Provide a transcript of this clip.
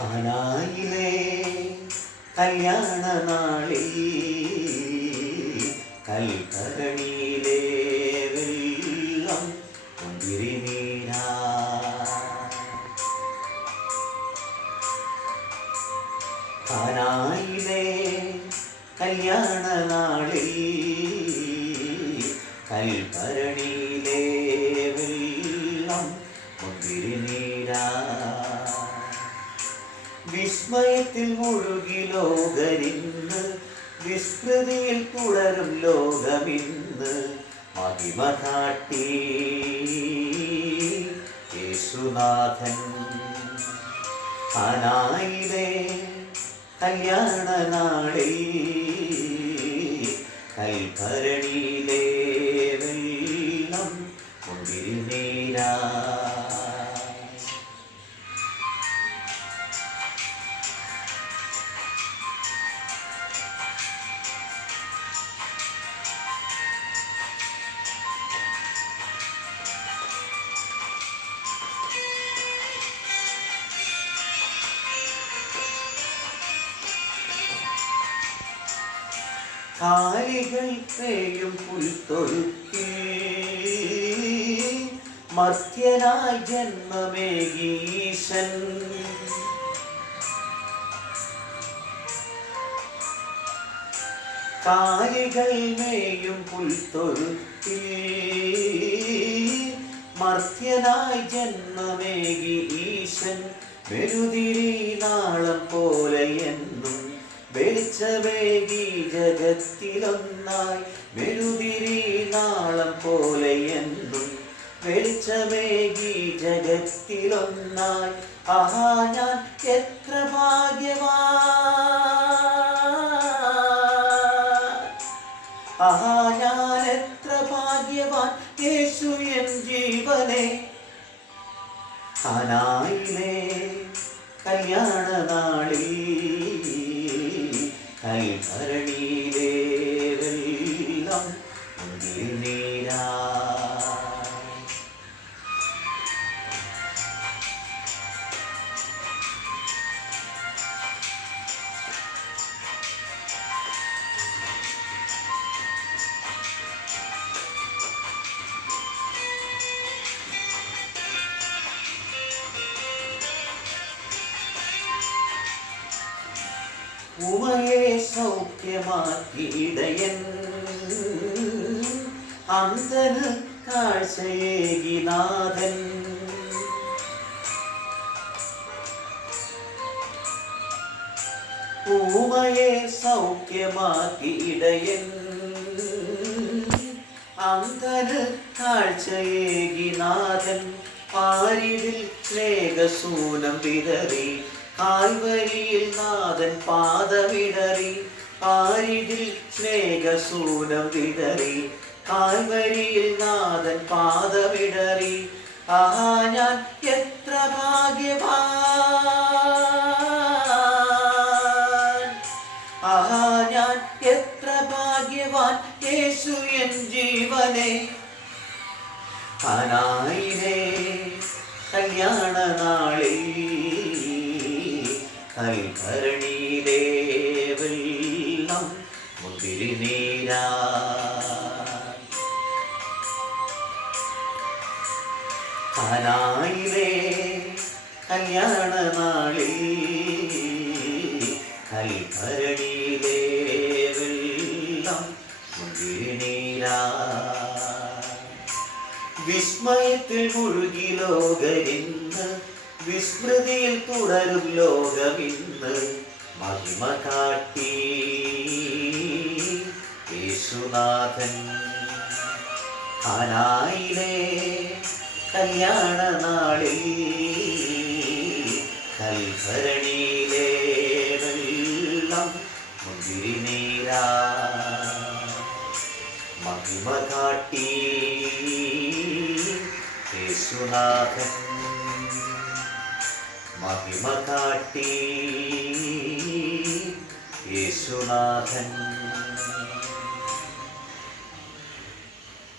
കാനായിലെ കല്യാണ നാളിൽ? കൽക്കരണിയിലെ വെള്ളം മുന്തിരി നീരാ കാനായിലെ കല്യാണ നാളിൽ? കൽക്കരണിയിലെ വെള്ളം മുന്തിരി നീരാ വിസ്മയത്തിൽ മുഴുകി ലോകരിന്ന് വിസ്മൃതിയിൽ തുടരും ലോകമിന്ന് മഹിമ കാട്ടി യേശുനാഥൻ കാനായിലെ കല്യാണ നാളിൽ കൽഭരണിയിലെ വെള്ളം മുന്തിരി കാലികൾ പേയും പുൽത്തൊഴുക്കി മർത്യനായി ജന്മമേകീശൻ. കാലികൾ മേയും പുൽത്തൊഴുത്തി മർത്യനായി ജന്മമേകി ഈശൻ മെരുതിരി നാളം പോലെ വെളിച്ചമേകി ജഗത്തിലൊന്നായി മെരുതിരി നാളം പോലെ എന്നും. വെളിച്ചമേകി ജഗത്തിലൊന്നായി ആഹാ ഞാൻ എത്ര ഭാഗ്യവാൻ ആഹാ ഞാൻ എത്ര ഭാഗ്യവാൻ യേശു എൻ ജീവനെ. കാനായിലെ കല്യാണ മുന്തിരി നീരാ ഉമയെ സൗഖ്യമാക്കിയിടയൻ അന്തന് കാഴ്ചയേകിനാഥൻ ഉമയെ സൗഖ്യമാക്കിയിടയൻ അന്തന് കാഴ്ചയേകിനാഥൻ പാരിതിൽ സ്നേഹസൂനം വിതറി കാൽവരിയിൽ നാഥൻ പാദമിടറി ആരിതിൽ സ്നേഹസൂനം വിടറി. കാൽവരിയിൽ നാഥൻ പാദമിടറി ആഹാ ഞാൻ എത്ര ഭാഗ്യവാൻ? ആഹാ ഞാൻ എത്ര ഭാഗ്യവാൻ യേശു എൻ ജീവനെ? അനായിനെ കല്യാണ നാളിൽ കൽഭരണിയിലെ വെള്ളം മുതിരി നീരാ. കാനായിലെ കല്യാണ നാളിൽ കൽഭരണിയിലെ വെള്ളം വിസ്മയത്തിൽ മുഴുകി ലോകരിന്ന് വിസ്മൃതിയിൽ തുടരും ലോകമിന്ന് മഹിമ കാട്ടി. യേശുനാഥൻ കാനായിലെ കല്യാണ നാളിൽ കൽഭരണിയിലെ വെള്ളം മുന്തിരി നീരാ മഹിമ കാട്ടി. യേശുനാഥൻ മഹിമ യേശുനാഥൻ